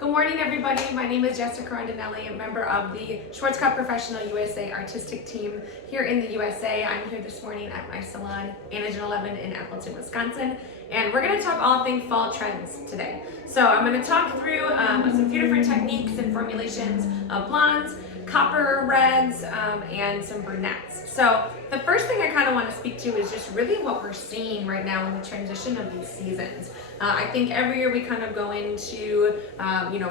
Good morning, everybody. My name is Jessica Rondinelli, a member of the Schwarzkopf Professional USA artistic team here in the USA. I'm here this morning at my salon, Anagen 11 in Appleton, Wisconsin, and we're going to talk all things fall trends today. So I'm going to talk through some few different techniques and formulations of blondes, copper reds, and some brunettes. So the first thing I kind of want to speak to is just really what we're seeing right now in the transition of these seasons. I think every year we kind of go into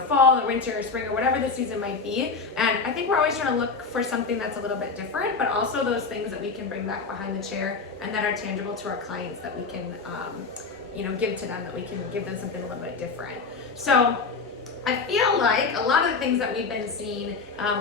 fall or winter or spring or whatever the season might be, and I think we're always trying to look for something that's a little bit different, but also those things that we can bring back behind the chair and that are tangible to our clients that we can give to them, that we can give them something a little bit different. So I feel like a lot of the things that we've been seeing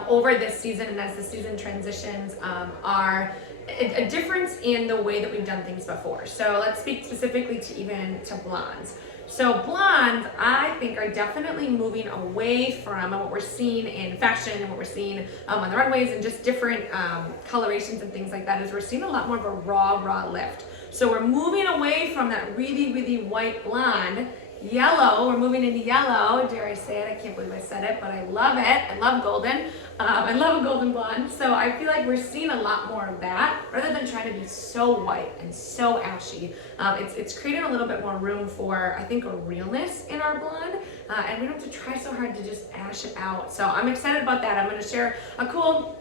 over this season and as the season transitions are a difference in the way that we've done things before. So let's speak specifically to blondes. So blondes, I think, are definitely moving away from what we're seeing in fashion and what we're seeing on the runways and just different colorations and things like that, is we're seeing a lot more of a raw lift. So we're moving away from that really white blonde. Yellow, we're moving into yellow, dare I say it, I can't believe I said it, but I love it. I love golden. I love a golden blonde. So I feel like we're seeing a lot more of that rather than trying to be so white and so ashy. It's creating a little bit more room for, I think, a realness in our blonde, and we don't have to try so hard to just ash it out. So I'm excited about that. I'm going to share a cool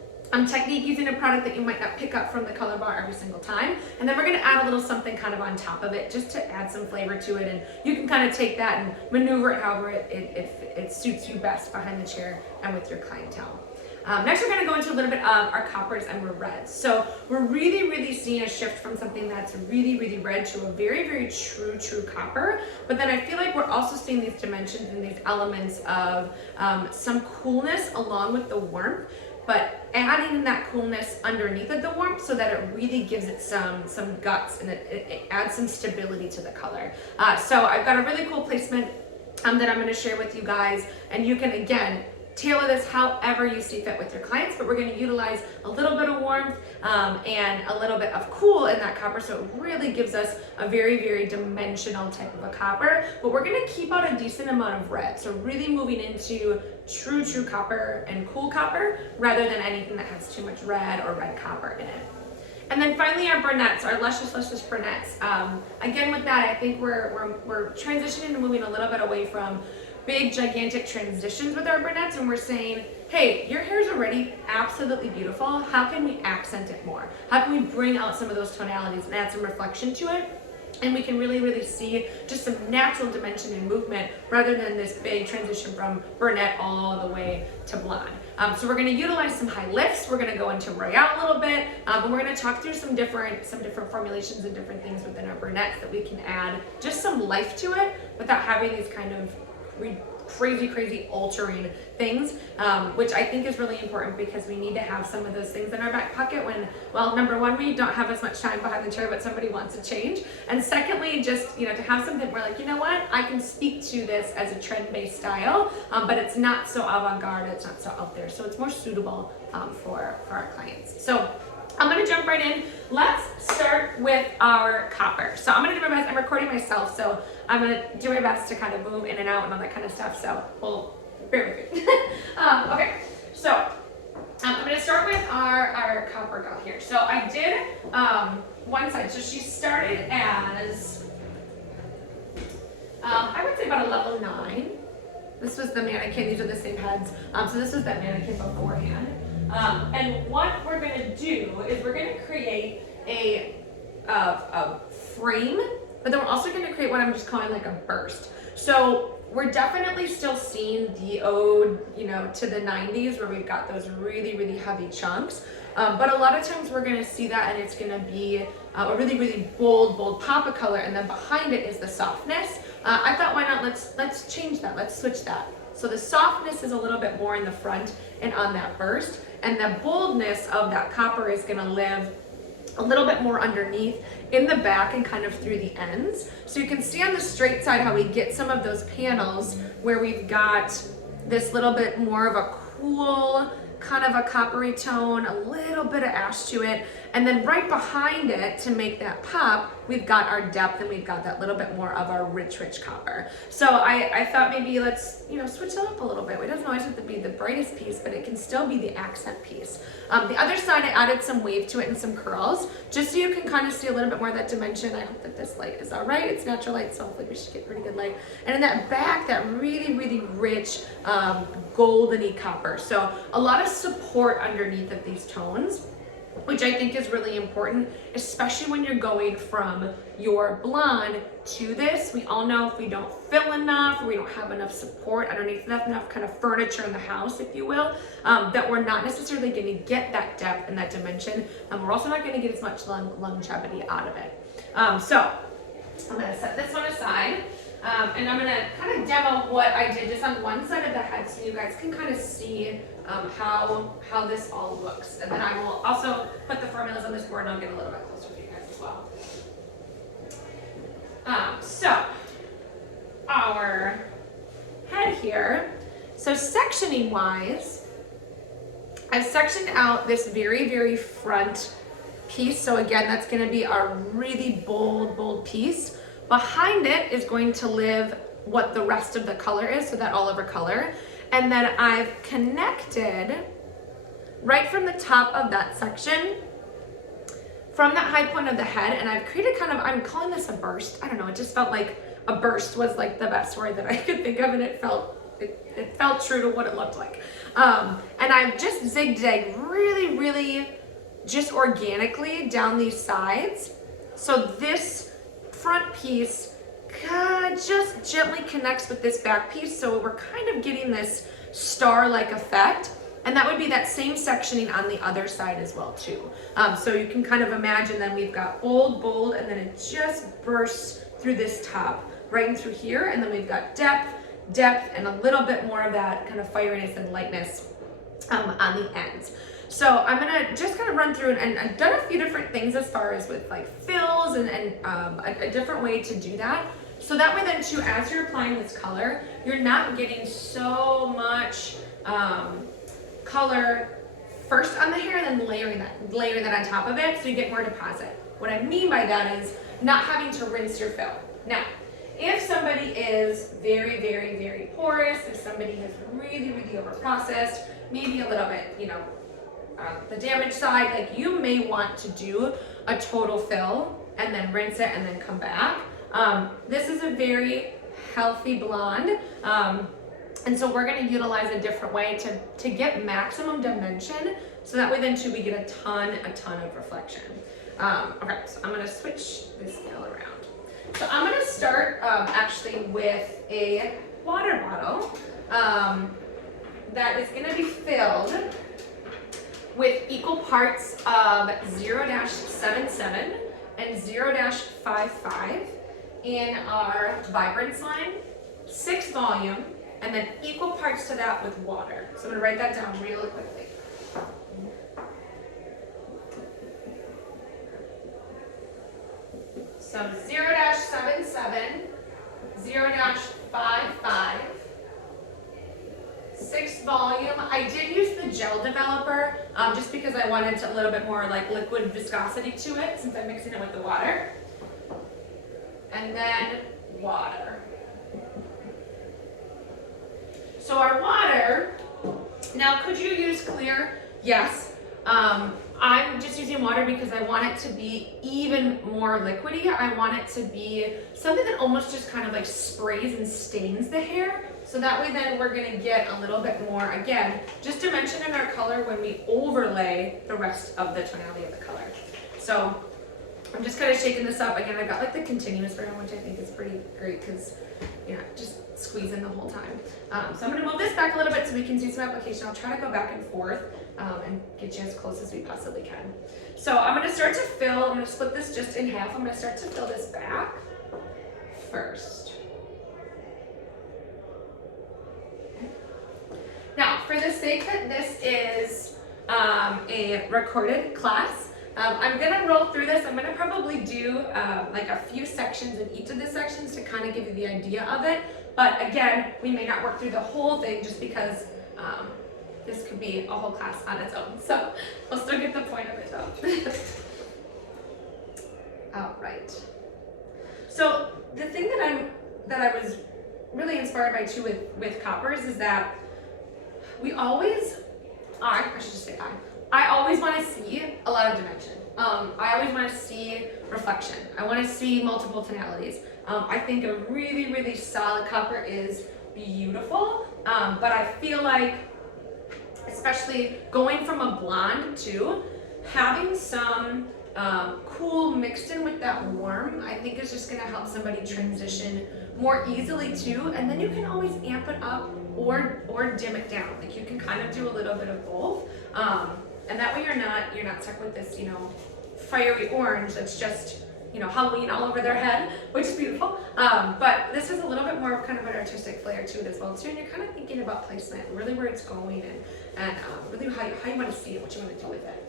technique using a product that you might not pick up from the color bar every single time, and then we're going to add a little something kind of on top of it just to add some flavor to it, and you can kind of take that and maneuver it however it suits you best behind the chair and with your clientele. Next, we're going to go into a little bit of our coppers and our reds. So we're really seeing a shift from something that's really red to a very true copper. But then I feel like we're also seeing these dimensions and these elements of some coolness along with the warmth, but adding that coolness underneath of the warmth so that it really gives it some guts and it adds some stability to the color. So I've got a really cool placement that I'm going to share with you guys, and you can, again, tailor this however you see fit with your clients, but we're going to utilize a little bit of warmth and a little bit of cool in that copper, so it really gives us a very dimensional type of a copper, but we're going to keep out a decent amount of red, so really moving into true copper and cool copper rather than anything that has too much red or red copper in it. And then finally, our brunettes, our luscious brunettes. Again, with that, I think we're transitioning and moving a little bit away from big gigantic transitions with our brunettes, and we're saying, hey, your hair's already absolutely beautiful. How can we accent it more? How can we bring out some of those tonalities and add some reflection to it? And we can really see just some natural dimension and movement rather than this big transition from brunette all the way to blonde. So we're going to utilize some high lifts. We're going to go into royale a little bit, and we're going to talk through some different formulations and different things within our brunettes that we can add just some life to it without having these kind of crazy altering things, which I think is really important because we need to have some of those things in our back pocket when, well, number one, we don't have as much time behind the chair, but somebody wants to change. And secondly, just, to have something where, like, you know what, I can speak to this as a trend-based style, but it's not so avant-garde, it's not so out there. So it's more suitable for our clients. So I'm going to jump right in. Let's start with our copper. So I'm going to do my best. I'm recording myself, so I'm going to do my best to kind of move in and out and all that kind of stuff. So bear with me. Okay, so I'm going to start with our copper gal here. So I did one side. So she started as, I would say about a level 9. This was the mannequin. These are the same heads. So this was that mannequin beforehand. And what we're going to do is we're going to create a frame, but then we're also going to create what I'm just calling like a burst. So we're definitely still seeing the ode, to the 90s where we've got those really heavy chunks. But a lot of times we're going to see that and it's going to be a really bold pop of color, and then behind it is the softness. I thought, why not, let's change that, let's switch that. So the softness is a little bit more in the front and on that burst, and the boldness of that copper is going to live a little bit more underneath in the back and kind of through the ends. So you can see on the straight side how we get some of those panels where we've got this little bit more of a cool kind of a coppery tone, a little bit of ash to it, And then right behind it, to make that pop, we've got our depth and we've got that little bit more of our rich copper. So I thought maybe let's, switch it up a little bit. It doesn't always have to be the brightest piece, but it can still be the accent piece. The other side, I added some wave to it and some curls, just so you can kind of see a little bit more of that dimension. I hope that this light is all right. It's natural light, so hopefully we should get pretty good light. And in that back, that really rich goldeny copper. So a lot of support underneath of these tones, which I think is really important, especially when you're going from your blonde to this. We all know if we don't fill enough, or we don't have enough support underneath, enough kind of furniture in the house, if you will, that we're not necessarily going to get that depth and that dimension. We're also not going to get as much longevity out of it. So I'm going to set this one aside. And I'm going to kind of demo what I did just on one side of the head so you guys can kind of see how this all looks. And then I will also put the formulas on this board and I'll get a little bit closer for you guys as well. So our head here, so sectioning wise, I've sectioned out this very front piece. So again, that's going to be our really bold piece. Behind it is going to live what the rest of the color is, so that olive color. And then I've connected right from the top of that section, from that high point of the head, and I've created kind of, I'm calling this a burst. I don't know, it just felt like a burst was like the best word that I could think of, and it felt true to what it looked like. And I've just zigzagged really just organically down these sides. So this front piece just gently connects with this back piece, so we're kind of getting this star-like effect, and that would be that same sectioning on the other side as well too. So you can kind of imagine then we've got bold, and then it just bursts through this top, right in through here, and then we've got depth, and a little bit more of that kind of fieriness and lightness on the ends. So I'm gonna just kind of run through, and I've done a few different things as far as with like fills and a different way to do that. So that way then too, as you're applying this color, you're not getting so much color first on the hair and then layering that on top of it, so you get more deposit. What I mean by that is not having to rinse your fill. Now, if somebody is very porous, if somebody has really over-processed, maybe a little bit, the damage side, like you may want to do a total fill and then rinse it and then come back. This is a very healthy blonde, and so we're going to utilize a different way to get maximum dimension, so that way then too we get a ton of reflection. Okay, so I'm going to switch this scale around. So I'm going to start actually with a water bottle that is going to be filled with equal parts of 0-77 and 0-55 in our vibrance line, 6 volume, and then equal parts to that with water. So I'm gonna write that down really quickly. So 0-77, 0-55, 6 volume. I did use the gel developer just because I wanted a little bit more like liquid viscosity to it since I'm mixing it with the water. And then water. So our water, now could you use clear? Yes. I'm just using water because I want it to be even more liquidy. I want it to be something that almost just kind of like sprays and stains the hair. So that way then we're gonna get a little bit more, again, just dimension in our color when we overlay the rest of the tonality of the color. So I'm just kind of shaking this up. Again, I got like the continuous version, which I think is pretty great because, just squeezing the whole time. So I'm gonna move this back a little bit so we can see some application. I'll try to go back and forth and get you as close as we possibly can. So I'm gonna start to fill, I'm gonna split this just in half. I'm gonna start to fill this back first. Now, for the sake that this is a recorded class, I'm gonna roll through this. I'm gonna probably do like a few sections in each of the sections to kind of give you the idea of it. But again, we may not work through the whole thing just because this could be a whole class on its own. So we'll still get the point of it though. All right. So the thing that I was really inspired by too with coppers is that we always, I should just say I always want to see a lot of dimension. I always want to see reflection. I want to see multiple tonalities. I think a really, really solid copper is beautiful, but I feel like, especially going from a blonde to having some cool mixed in with that warm, I think is just going to help somebody transition more easily too. And then you can always amp it up or dim it down. Like you can kind of do a little bit of both, and that way you're not stuck with this, you know, fiery orange that's just, you know, Halloween all over their head, which is beautiful. But this is a little bit more of kind of an artistic flair to it as well too. And you're kind of thinking about placement, really where it's going, and really how you want to see it, what you want to do with it.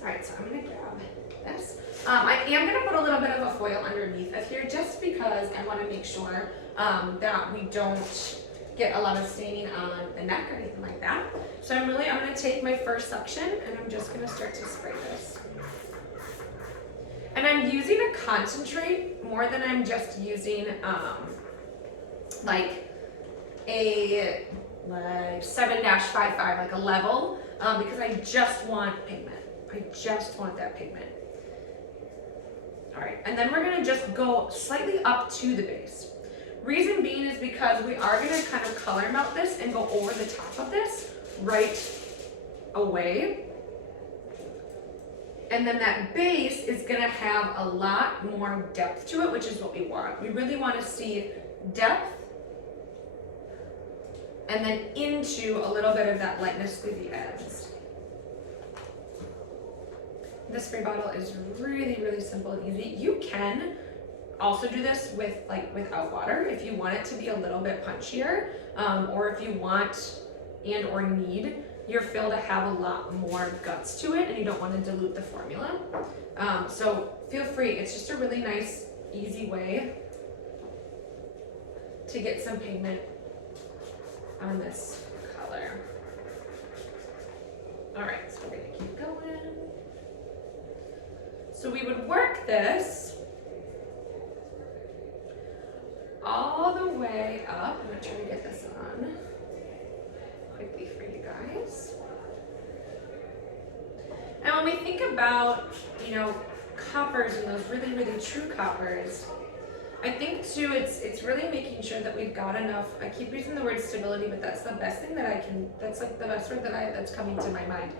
All right, so I'm gonna grab this. I am gonna put a little bit of a foil underneath it here, just because I want to make sure that we don't get a lot of staining on the neck or anything like that. So I'm gonna take my first section and I'm just gonna start to spray this. And I'm using a concentrate more than I'm just using like a 7-55, like a level, because I just want pigment. I just want that pigment. All right, and then we're gonna just go slightly up to the base. Reason being is because we are gonna kind of color melt this and go over the top of this right away. And then that base is gonna have a lot more depth to it, which is what we want. We really wanna see depth and then into a little bit of that lightness through the ends. This spray bottle is really, really simple and easy. You can also do this without water if you want it to be a little bit punchier, or if you want and or need your fill to have a lot more guts to it and you don't want to dilute the formula. So feel free, it's just a really nice, easy way to get some pigment on this color. All right, so we're gonna keep going. So we would work this all the way up. I'm gonna try to get this on quickly for you guys. And when we think about, you know, coppers and those really, really true coppers, I think too, it's really making sure that we've got enough. I keep using the word stability, but that's the best thing that I can, that's like the best word that's coming to my mind.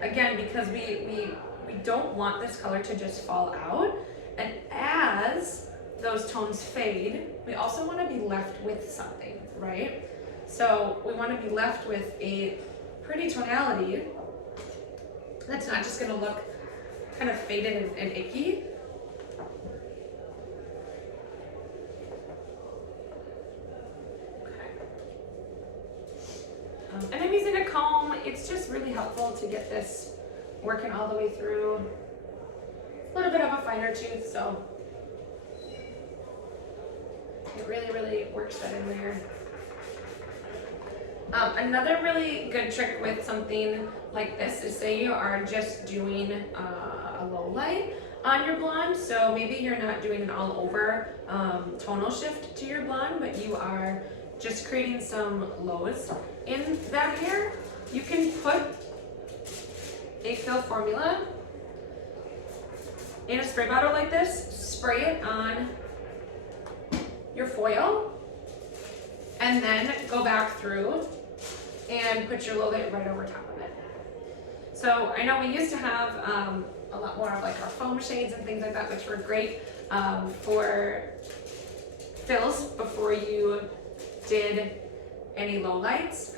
Again, because we don't want this color to just fall out. And as those tones fade, we also want to be left with something, right? So we want to be left with a pretty tonality that's not just going to look kind of faded and icky. Okay. And I'm using a comb. It's just really helpful to get this working all the way through. A little bit of a finer tooth, so it really, really works that in there. Another really good trick with something like this is, say you are just doing a low light on your blonde, so maybe you're not doing an all over tonal shift to your blonde, but you are just creating some lows in that hair. You can put a fill formula in a spray bottle like this, spray it on your foil, and then go back through and put your low light right over top of it. So I know we used to have a lot more of like our foam shades and things like that, which were great for fills before you did any low lights.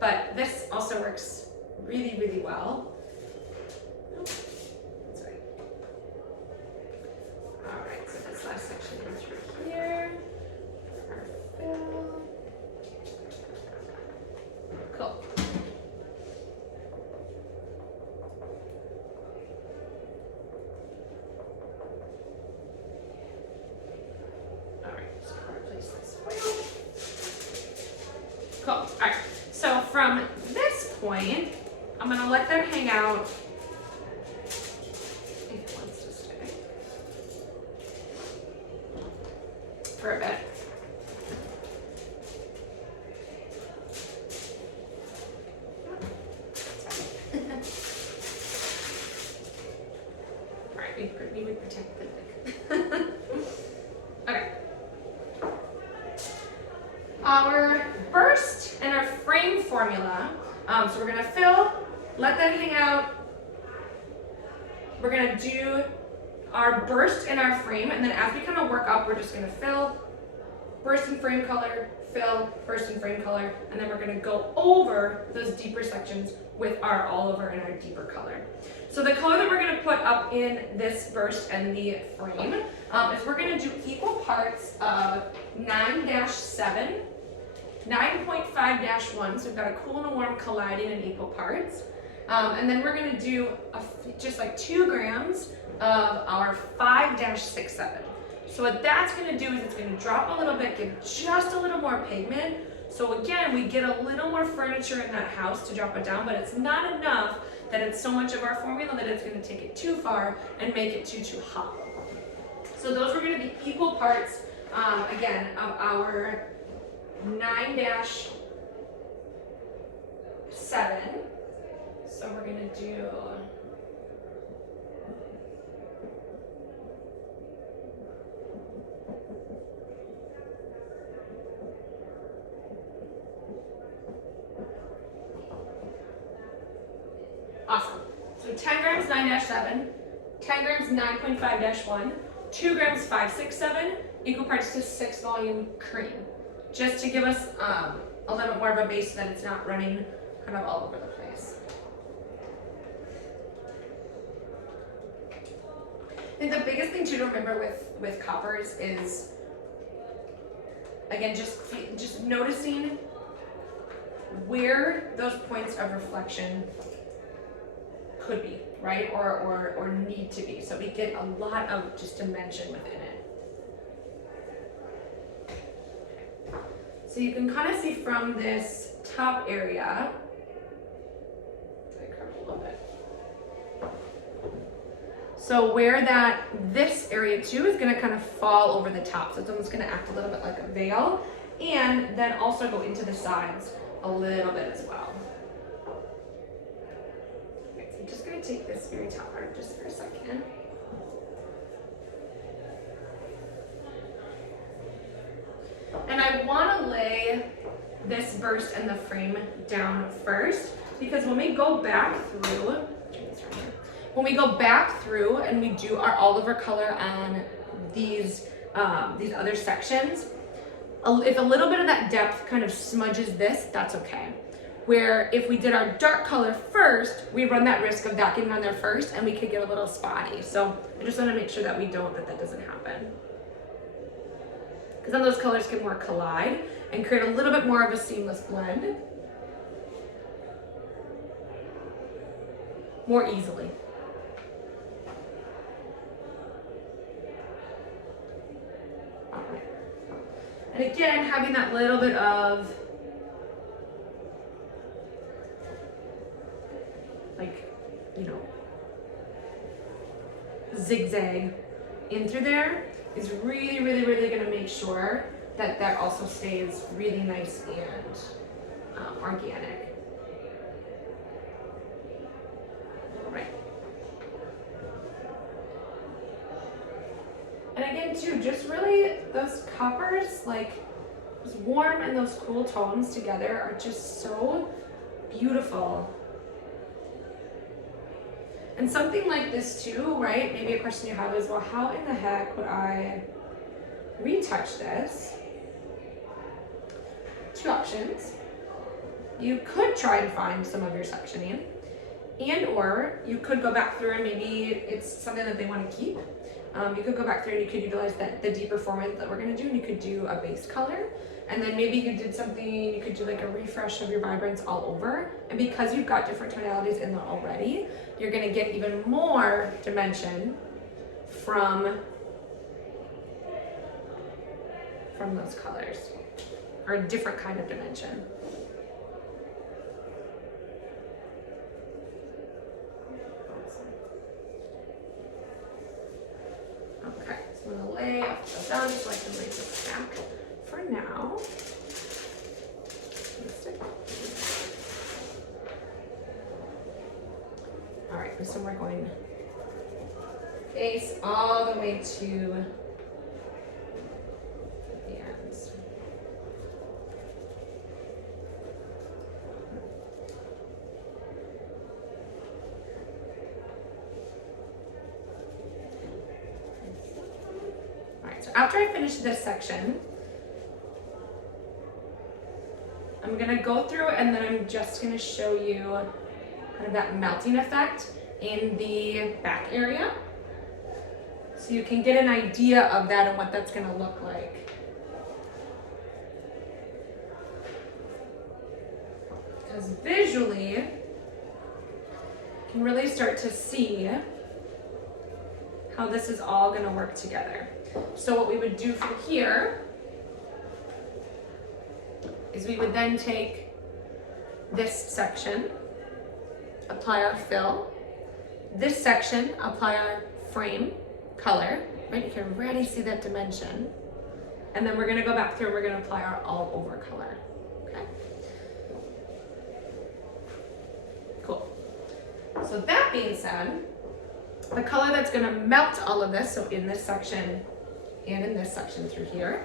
But this also works really, really well. Sorry. All right, so this last section is right here. Our fill. Cool. All right, so replace this foil. Cool. All right. So from this point, I'm gonna let them hang out. If it wants our burst and our frame formula. So we're gonna fill, let that hang out. We're gonna do our burst and our frame, and then as we kind of work up, we're just gonna fill, burst and frame color, fill, burst and frame color, and then we're gonna go over those deeper sections with our all over and our deeper color. So the color that we're gonna put up in this burst and the frame is we're gonna do equal parts of 9-7, 9.5-1, so we've got a cool and a warm colliding in equal parts. And then we're gonna do just like 2 grams of our 5-6-7. So what that's gonna do is it's gonna drop a little bit, give just a little more pigment. So again, we get a little more furniture in that house to drop it down, but it's not enough that it's so much of our formula that it's gonna take it too far and make it too hot. So those are gonna be equal parts, again, of our 9-7. So we're gonna do awesome. So 10 grams 9-7, 10 grams 9.5-1, 2 grams 5-6-7, equal parts to 6 volume cream. Just to give us a little bit more of a base so that it's not running kind of all over the place. I think the biggest thing to remember with coppers is, again, just noticing where those points of reflection could be, right, or need to be, so we get a lot of just dimension within it. So you can kind of see from this top area, a little bit. So where this area too is going to kind of fall over the top, so it's almost going to act a little bit like a veil, and then also go into the sides a little bit as well. Okay, so I'm just going to take this very top part just for a second. And I want to lay this burst and the frame down first, because when we go back through, and we do our all over color on these other sections, if a little bit of that depth kind of smudges this, that's okay. Where if we did our dark color first, we run that risk of that getting on there first and we could get a little spotty. So I just want to make sure that that doesn't happen. Because then those colors can more collide and create a little bit more of a seamless blend more easily. All right. And again, having that little bit of zigzag in through there is really going to make sure that that also stays really nice and organic. All right. And again too, just really those coppers, like those warm and those cool tones together are just so beautiful. And something like this too, right? Maybe a question you have is, well, how in the heck would I retouch this? 2 options. You could try and find some of your sectioning, and or you could go back through and maybe it's something that they want to keep. You could go back through and you could utilize the deeper format that we're going to do, and you could do a base color. And then maybe you did something, you could do like a refresh of your vibrance all over. And because you've got different tonalities in there already, you're gonna get even more dimension from those colors, or a different kind of dimension. Okay, so I'm gonna lay those down so I can lay this back for now. All right, so we're going face all the way to the ends. after I finish this section, I'm gonna go through and then I'm just gonna show you kind of that melting effect in the back area. So you can get an idea of that and what that's gonna look like. Because visually, you can really start to see how this is all gonna work together. So what we would do from here is we would then take this section, apply our fill, this section, apply our frame color, right? You can already see that dimension. And then we're gonna go back through and we're gonna apply our all over color, okay? Cool. So that being said, the color that's gonna melt all of this, so in this section and in this section through here,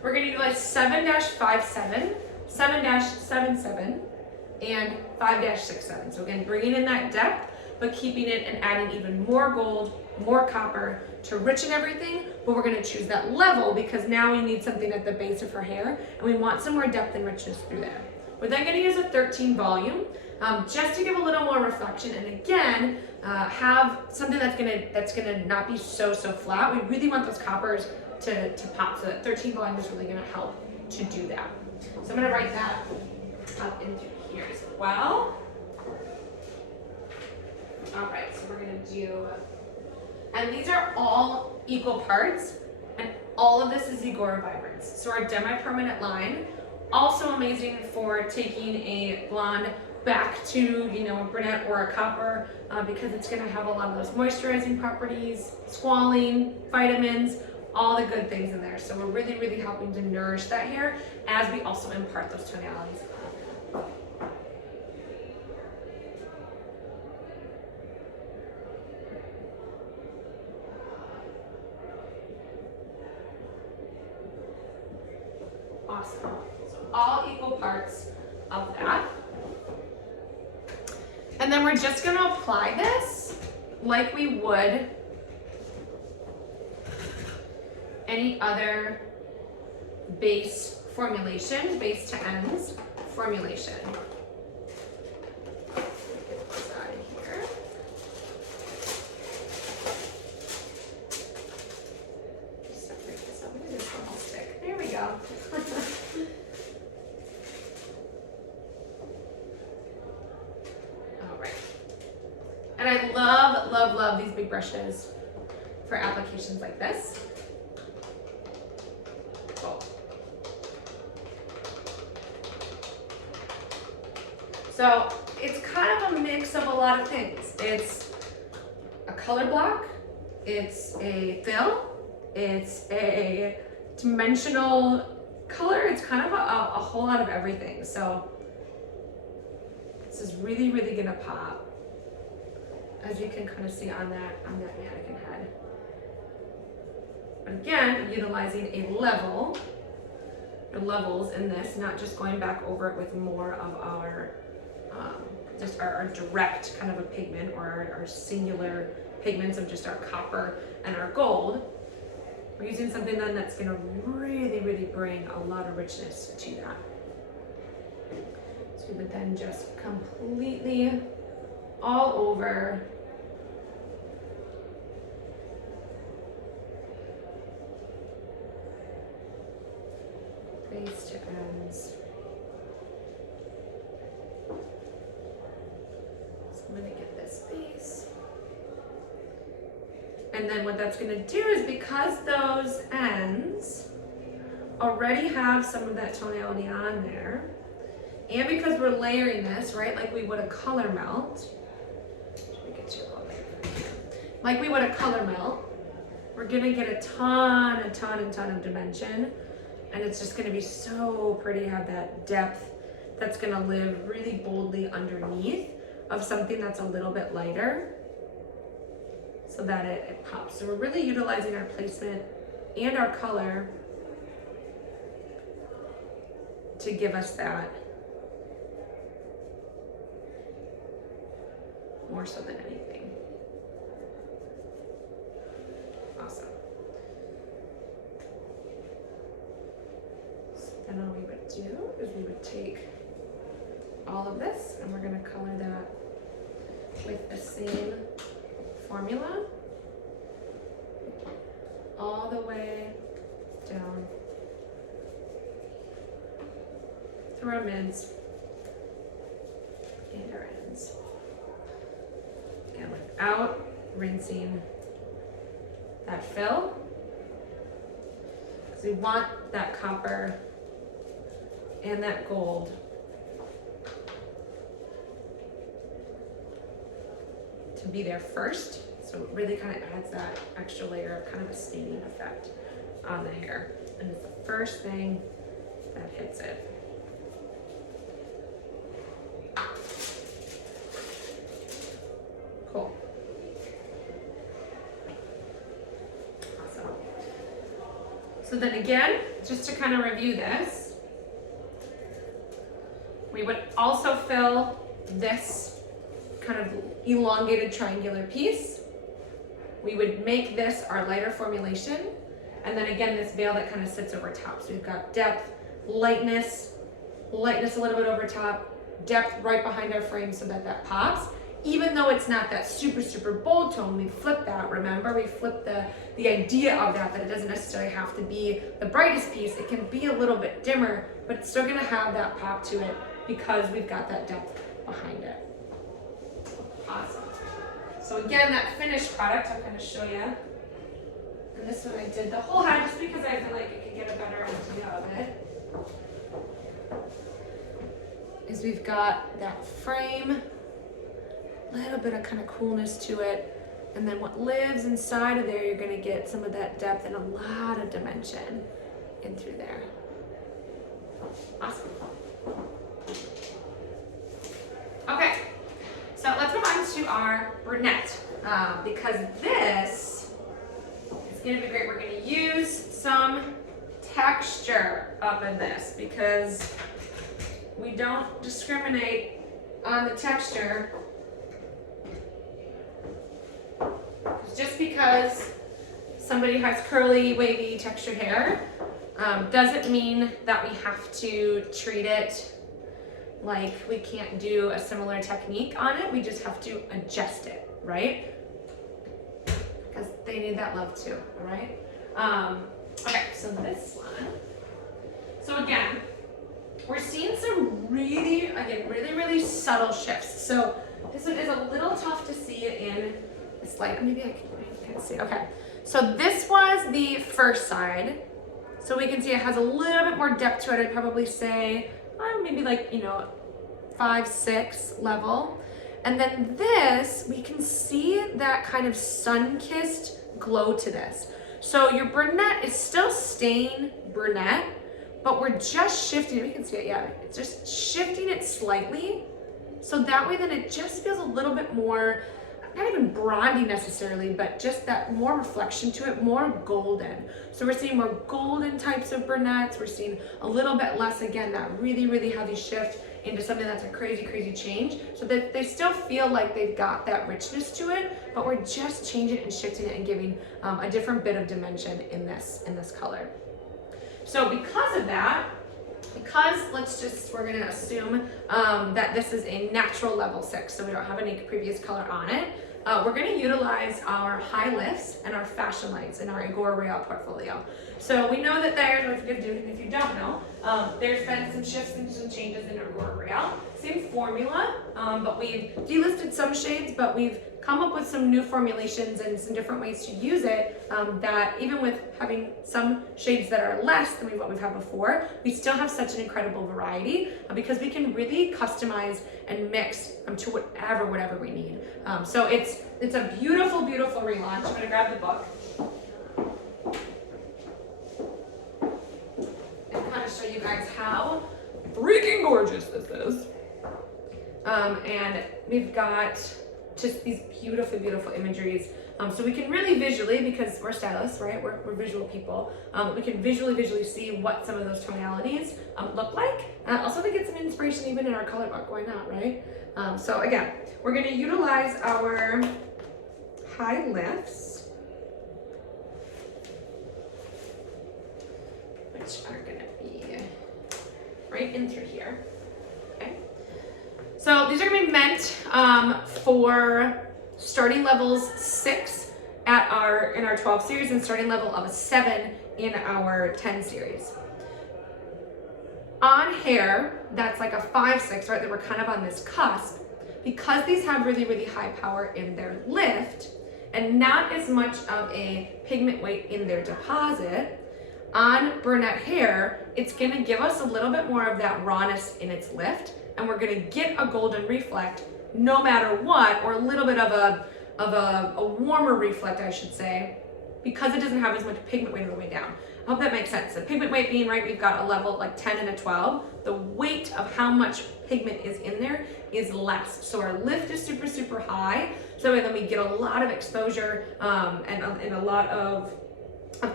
we're gonna utilize 7-57, 7-77, and 5-67. So again, bringing in that depth, but keeping it and adding even more gold, more copper to richen everything, but we're gonna choose that level because now we need something at the base of her hair and we want some more depth and richness through there. We're then gonna use a 13 volume just to give a little more reflection and again, have something that's gonna not be so flat. We really want those coppers to pop, so that 13 volume is really gonna help to do that. So I'm gonna write that up into here as well. All right, so we're gonna do, and these are all equal parts, and all of this is Igora Vibrance. So our demi-permanent line, also amazing for taking a blonde back to, you know, a brunette or a copper, because it's gonna have a lot of those moisturizing properties, squalene, vitamins, all the good things in there. So we're really helping to nourish that hair as we also impart those tonalities. Awesome. So all equal parts of that. And then we're just gonna apply this like we would any other base formulation, base to ends formulation. Get this out of here. Separate this up. Maybe this one will stick. There we go. All right. And I love these big brushes for applications like this. So it's kind of a mix of a lot of things. It's a color block, it's a fill, it's a dimensional color, it's kind of a whole lot of everything. So this is really gonna pop, as you can kind of see on that mannequin head. But again, utilizing a level, or levels in this, not just going back over it with more of our just our direct kind of a pigment or our singular pigments of just our copper and our gold. We're using something then that's going to really bring a lot of richness to that. So we would then just completely all over base to ends. I'm going to get this base. And then what that's going to do is, because those ends already have some of that tonality on there, and because we're layering this, right, like we would a color melt, like we would a color melt, we're going to get a ton of dimension, and it's just going to be so pretty to have that depth that's going to live really boldly underneath of something that's a little bit lighter, so that it pops. So we're really utilizing our placement and our color to give us that more so than anything. Awesome. then all we would do is we would take all of this and we're going to color that with the same formula all the way down through our mids and our ends. Again, without rinsing that fill, because we want that copper and that gold to be there first, so it really kind of adds that extra layer of kind of a staining effect on the hair, and it's the first thing that hits it. Cool. Awesome. So then again, just to kind of review this, we would also fill this kind of elongated triangular piece. We would make this our lighter formulation, and then again this veil that kind of sits over top. So we've got depth, lightness a little bit over top, depth right behind our frame so that that pops. Even though it's not that super bold tone, we flip that, remember? We flip the idea of that it doesn't necessarily have to be the brightest piece. It can be a little bit dimmer, but it's still gonna have that pop to it because we've got that depth behind it. Awesome. So again, that finished product, I'll kind of show you. And this one I did the whole head just because I feel like it could get a better idea of it. Is we've got that frame, a little bit of kind of coolness to it, and then what lives inside of there, you're gonna get some of that depth and a lot of dimension in through there. Awesome. Okay. So let's move on to our brunette, because this is going to be great. We're going to use some texture up in this because we don't discriminate on the texture. Just because somebody has curly, wavy, textured hair doesn't mean that we have to treat it like we can't do a similar technique on it. We just have to adjust it, right? Because they need that love too, all right? Okay, so this one. So again, we're seeing some really subtle shifts. So this one is a little tough to see it in this light. Maybe I can see. Okay, so this was the first side. So we can see it has a little bit more depth to it. I'd probably say maybe like, 5, 6 level. And then this, we can see that kind of sun-kissed glow to this. So your brunette is still staying brunette, but we're just shifting it. We can see it, yeah. It's just shifting it slightly. So that way then it just feels a little bit more, not even bronzy necessarily, but just that more reflection to it, more golden. So we're seeing more golden types of brunettes. We're seeing a little bit less, again, that really heavy shift into something that's a crazy change. So that they still feel like they've got that richness to it, but we're just changing it and shifting it and giving a different bit of dimension in this color. So because of that, we're gonna assume that this is a natural level 6, so we don't have any previous color on it. We're gonna utilize our high lifts and our fashion lights in our Agora Real portfolio. So we know that if you don't know, there's been some shifts and some changes in Agora Real. Same formula, but we've delisted some shades, but we've come up with some new formulations and some different ways to use it that even with having some shades that are less than what we've had before, we still have such an incredible variety because we can really customize and mix to whatever we need. So it's a beautiful relaunch. I'm gonna grab the book and kind of show you guys how freaking gorgeous this is. And we've got just these beautiful imageries. So we can really visually, because we're stylists, right? We're visual people. We can visually see what some of those tonalities look like. Also to get some inspiration even in our color book, why not, right? So again, we're gonna utilize our high lifts, which are gonna be right in through here. Okay. So these are going to be meant for starting levels 6 in our 12 series and starting level of a 7 in our 10 series. On hair, that's like a 5-6, right? That we're kind of on this cusp. Because these have really, really high power in their lift and not as much of a pigment weight in their deposit, on brunette hair, it's gonna give us a little bit more of that rawness in its lift, and we're gonna get a golden reflect no matter what, or a little bit of a warmer reflect, I should say, because it doesn't have as much pigment weight on the way down. I hope that makes sense. The pigment weight being, right, we've got a level like 10 and a 12. The weight of how much pigment is in there is less. So our lift is super, super high. So then we get a lot of exposure and a lot of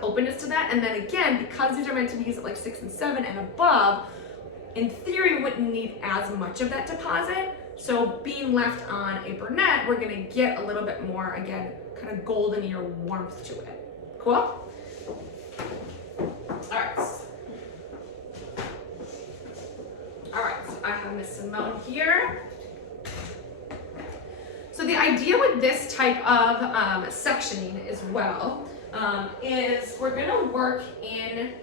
openness to that. And then again, because these are meant to be used at like 6 and 7 and above, in theory, we wouldn't need as much of that deposit. So being left on a brunette, we're gonna get a little bit more, again, kind of goldenier warmth to it. Cool? All right, so I have Miss Simone here. So the idea with this type of sectioning as well is we're gonna work in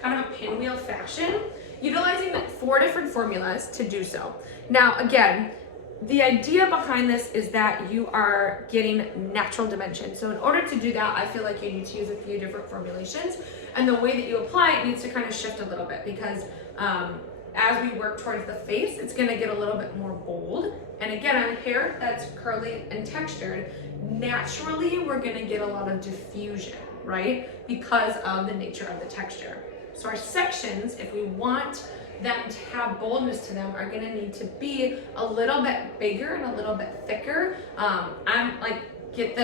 kind of a pinwheel fashion, utilizing 4 different formulas to do so. Now, again, the idea behind this is that you are getting natural dimension. So in order to do that, I feel like you need to use a few different formulations, and the way that you apply it needs to kind of shift a little bit, because as we work towards the face, it's gonna get a little bit more bold. And again, on hair that's curly and textured, naturally we're gonna get a lot of diffusion, right? Because of the nature of the texture. So our sections, if we want them to have boldness to them, are gonna need to be a little bit bigger and a little bit thicker. I'm like, get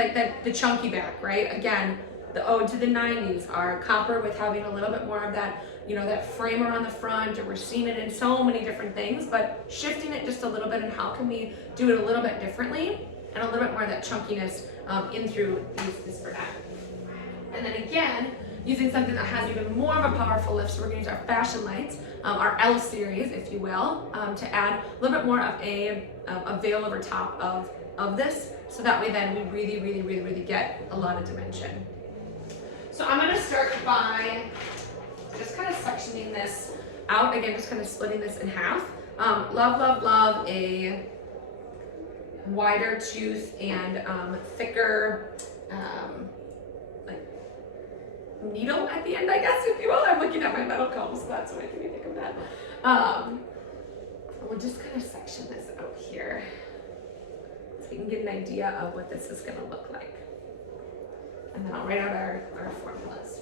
the chunky back, right? Again, the ode to the 90s, our copper with having a little bit more of that, you know, that framer on the front, or we're seeing it in so many different things, but shifting it just a little bit, and how can we do it a little bit differently and a little bit more of that chunkiness in through this brunette. And then again, using something that has even more of a powerful lift, so we're gonna use our fashion lights, our L series, if you will, to add a little bit more of a veil over top of this, so that way then we really get a lot of dimension. So I'm gonna start by just kind of sectioning this out. Again, just kind of splitting this in half. Love a wider tooth and thicker like needle at the end, I guess, if you will. I'm looking at my metal comb, so that's what I think of that. We'll just kind of section this out here so we can get an idea of what this is gonna look like. And then I'll write out our formulas.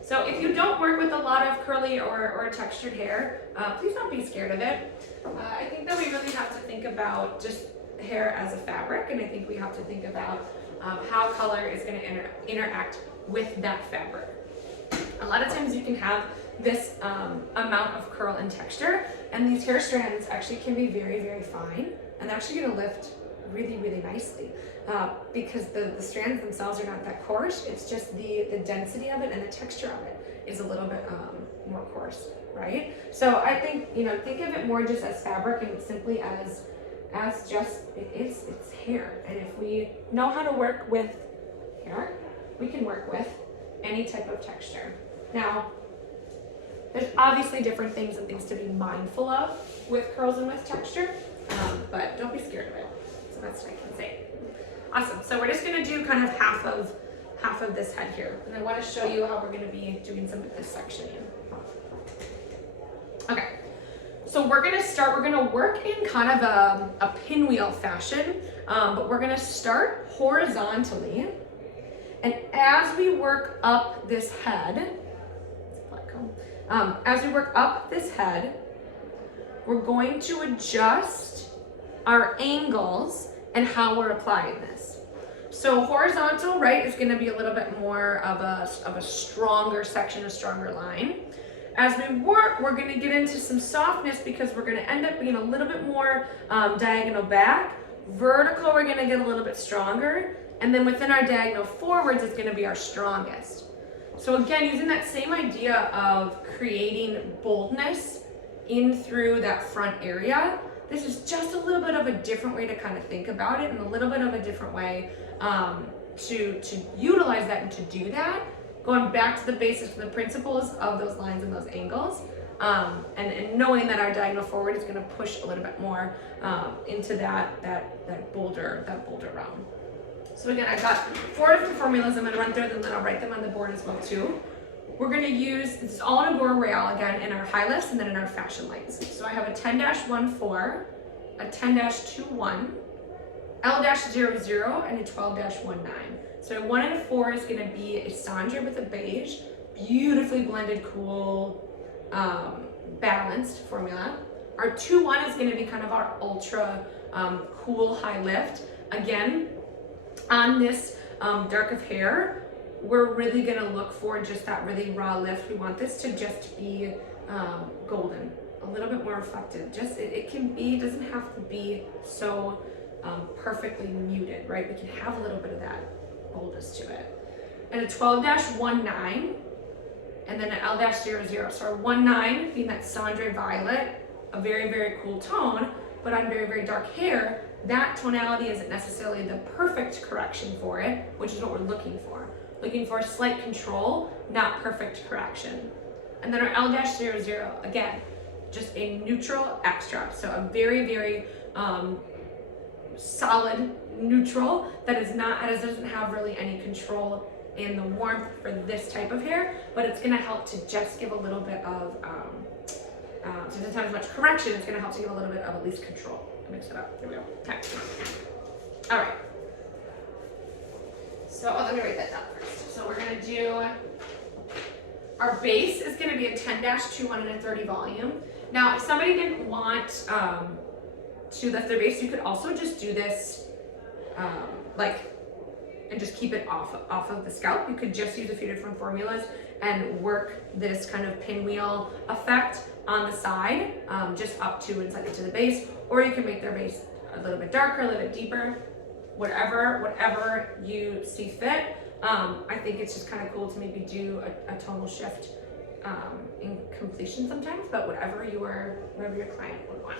So if you don't work with a lot of curly or textured hair, please don't be scared of it. I think that we really have to think about just hair as a fabric, and I think we have to think about how color is going to interact with that fabric. A lot of times you can have this amount of curl and texture, and these hair strands actually can be very fine, and they're actually going to lift really nicely because the strands themselves are not that coarse. It's just the density of it and the texture of it is a little bit more coarse, right? So I think, you know, think of it more just as fabric and simply as just it's hair. And if we know how to work with hair, we can work with any type of texture. Now, there's obviously different things and things to be mindful of with curls and with texture, but don't be scared of it. So that's what I can say. Awesome. So we're just going to do kind of half of this head here, and I want to show you how we're going to be doing some of this sectioning. Okay. So we're going to work in kind of a pinwheel fashion, but we're going to start horizontally, and as we work up this head, we're going to adjust our angles and how we're applying this. So horizontal, right, is going to be a little bit more of a stronger section, a stronger line. As we work, we're going to get into some softness because we're going to end up being a little bit more diagonal back. Vertical, we're going to get a little bit stronger. And then within our diagonal forwards, it's going to be our strongest. So again, using that same idea of creating boldness in through that front area, this is just a little bit of a different way to kind of think about it, and a little bit of a different way to utilize that and to do that, going back to the basics and the principles of those lines and those angles, and knowing that our diagonal forward is going to push a little bit more into that bolder realm. So again, I've got 4 different formulas I'm going to run through, and then I'll write them on the board as well too. We're going to use, this is all in a Gore rail again, in our high lifts and then in our fashion lights. So I have a 10-14, a 10-21, L-00, and a 12-19. So a 1 and a 4 is going to be a Sandra with a beige, beautifully blended, cool, balanced formula. Our 2-1 is going to be kind of our ultra cool high lift. Again, on this dark of hair, we're really going to look for just that really raw lift. We want this to just be golden, a little bit more reflective. Just it can be, doesn't have to be so perfectly muted, right? We can have a little bit of that boldness to it. And a 12-19, and then an L-00. So our 19 being that Cendré violet, a very, very cool tone, but on very, very dark hair, that tonality isn't necessarily the perfect correction for it, which is what we're looking for. Looking for slight control, not perfect correction. And then our L-00, again, just a neutral extra. So a very, very solid neutral that is not, it doesn't have really any control in the warmth for this type of hair, but it's gonna help to just give a little bit of, so it doesn't have as much correction, it's gonna help to give a little bit of at least control. Mix it up, there we go, okay. All right. So let me write that down first. So we're gonna do, our base is gonna be a 10-21 and a 30 volume. Now, if somebody didn't want to lift their base, you could also just do this and just keep it off of the scalp. You could just use a few different formulas and work this kind of pinwheel effect on the side, just up to and slightly to the base, or you can make their base a little bit darker, a little bit deeper, whatever you see fit. I think it's just kind of cool to maybe do a tonal shift in completion sometimes, but whatever your client would want.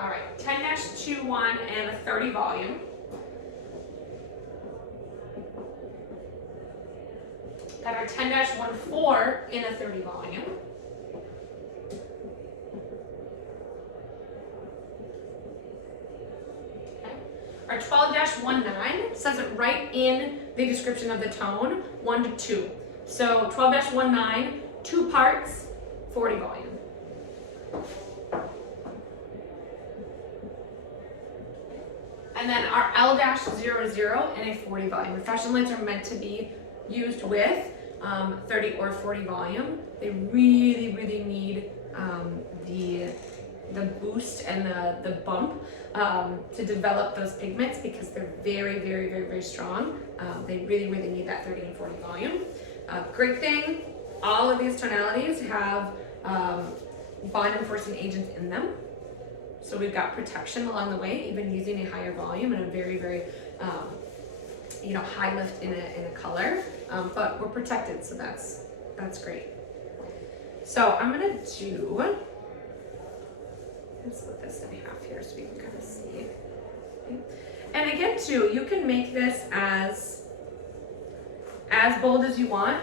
All right, 10-21 and a 30 volume. Got our 10-14 in a 30 volume. Okay. Our 12-19 says it right in the description of the tone, 1 to 2. So 12-19, 2 parts, 40 volume. And then our L-00 in a 40 volume. Reflection lights are meant to be used with 30 or 40 volume. They really, really need the boost and the bump to develop those pigments because they're very, very, very, very strong. They really, really need that 30 and 40 volume. Great thing, all of these tonalities have bond enforcing agents in them. So we've got protection along the way, even using a higher volume and a very, very, high lift in a color. But we're protected, so that's great. So I'm gonna do, let's split this in half here so we can kind of see. And again, too, you can make this as bold as you want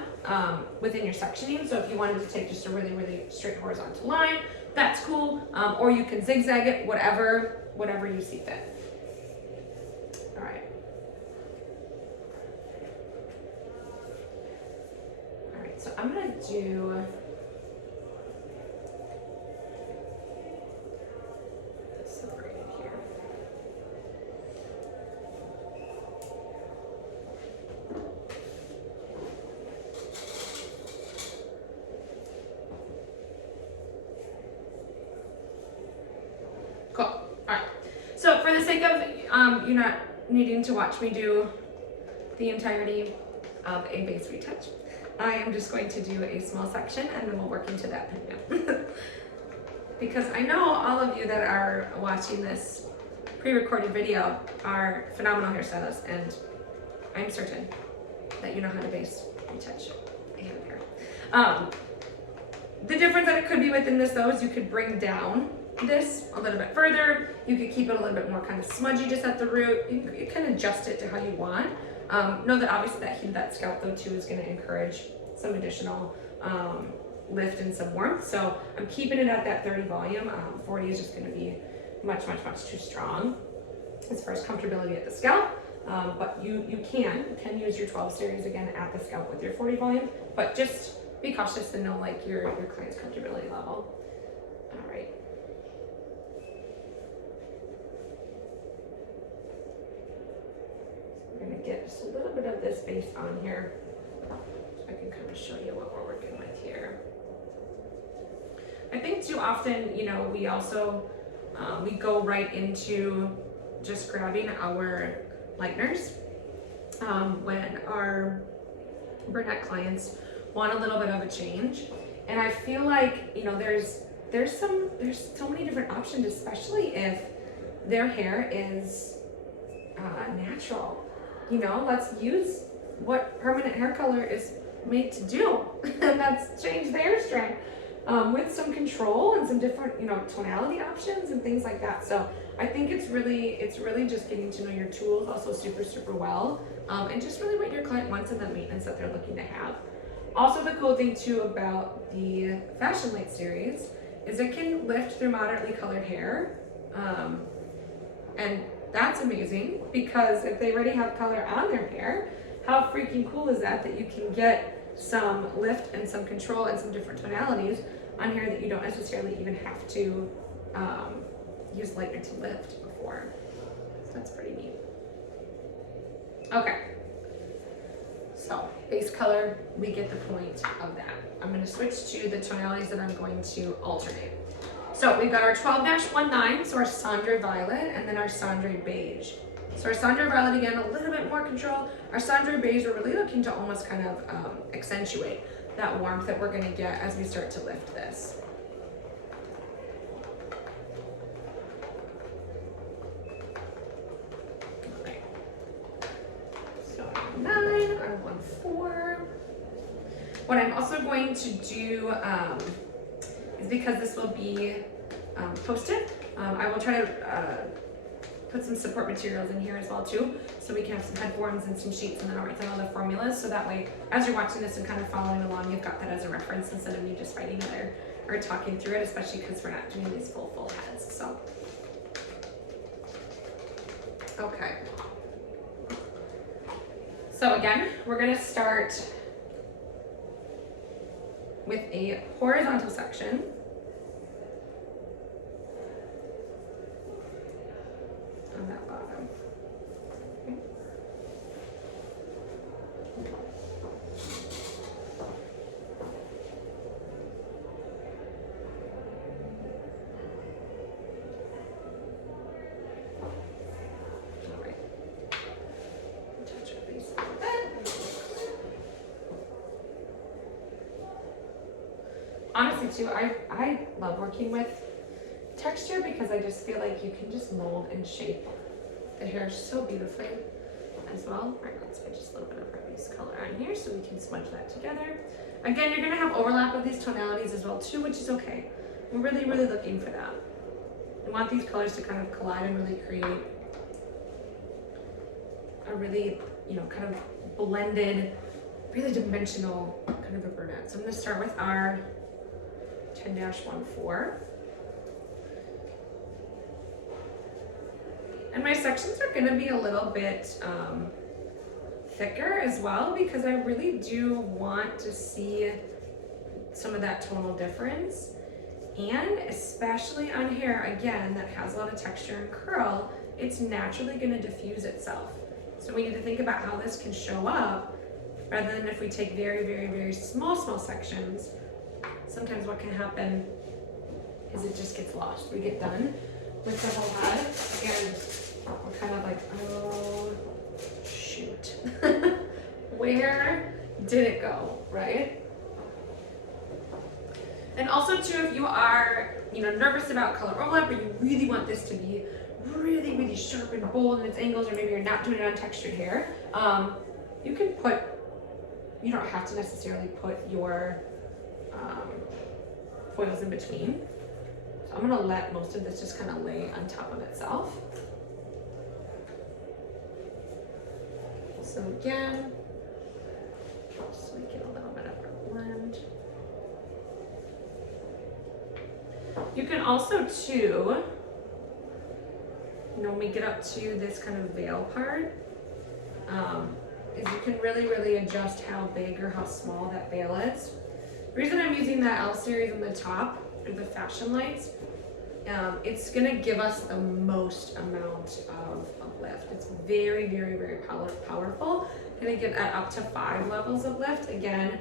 within your sectioning. So if you wanted to take just a really, really straight horizontal line, that's cool. Or you can zigzag it, whatever you see fit. All right. All right, so I'm gonna do this over in here. Cool. All right. So for the sake of you not needing to watch me do the entirety of a base retouch, I am just going to do a small section and then we'll work into that pinwheel. Because I know all of you that are watching this pre-recorded video are phenomenal hairstylists, and I'm certain that you know how to base retouch a head of hair. The difference that it could be within this though is you could bring down this a little bit further. You could keep it a little bit more kind of smudgy just at the root. You can adjust it to how you want. Know that obviously that heat of that scalp though too is going to encourage some additional lift and some warmth. So I'm keeping it at that 30 volume. 40 is just going to be much too strong as far as comfortability at the scalp. But you can use your 12 series again at the scalp with your 40 volume, but just be cautious and know like your client's comfortability level. All right. We're gonna get just a little bit of this base on here so I can kind of show you what we're working with here. I think too often, you know, we also, we go right into just grabbing our lighteners when our brunette clients want a little bit of a change. And I feel like, you know, there's so many different options, especially if their hair is natural. You know, let's use what permanent hair color is made to do, and that's change the hair strength with some control and some different, you know, tonality options and things like that. So I think it's really just getting to know your tools also super well, and just really what your client wants and the maintenance that they're looking to have. Also, the cool thing too about the Fashion Light series is it can lift through moderately colored hair, and that's amazing because if they already have color on their hair, how freaking cool is that you can get some lift and some control and some different tonalities on hair that you don't necessarily even have to use lightener to lift before. So that's pretty neat. Okay, so base color, we get the point of that. I'm going to switch to the tonalities that I'm going to alternate. So we've got our 12-19, so our Cendre Violet, and then our Cendre Beige. So our Cendre Violet, again, a little bit more control. Our Cendre Beige, we're really looking to almost kind of accentuate that warmth that we're going to get as we start to lift this. Okay. So 9, our 1-4. What I'm also going to do is, because this will be posted, I will try to put some support materials in here as well too, so we can have some head forms and some sheets, and then I'll write down all the formulas, so that way as you're watching this and kind of following along, you've got that as a reference instead of me just writing it or talking through it, especially because we're not doing these full heads. So okay, so again, we're going to start with a horizontal section. On that bottom. Okay. All right. Touch our base a little bit. Honestly too, I love working with texture because I just feel like you can just mold and shape the hair so beautifully as well. All right, let's get just a little bit of our base color on here so we can smudge that together. Again, you're gonna have overlap of these tonalities as well too, which is okay. We're really looking for that. We want these colors to kind of collide and really create a really, you know, kind of blended, really dimensional kind of a brunette. So I'm gonna start with our 10-14. And my sections are gonna be a little bit thicker as well, because I really do want to see some of that tonal difference. And especially on hair, again, that has a lot of texture and curl, it's naturally gonna diffuse itself. So we need to think about how this can show up, rather than if we take very small sections. Sometimes what can happen is it just gets lost. We get done with the whole head and we're kind of like, oh shoot, where did it go, right? And also too, if you are, you know, nervous about color overlap, or you really want this to be really, really sharp and bold in its angles, or maybe you're not doing it on textured hair, you can put, you don't have to necessarily put your foils in between. So I'm gonna let most of this just kind of lay on top of itself. So again, just make it a little bit of a blend. You can also too, when we get up to this kind of veil part, is you can really, really adjust how big or how small that veil is. The reason I'm using that L series on the top, or the fashion lights, it's gonna give us the most amount of lift. It's very, very, very powerful. Gonna get up to 5 levels of lift. Again,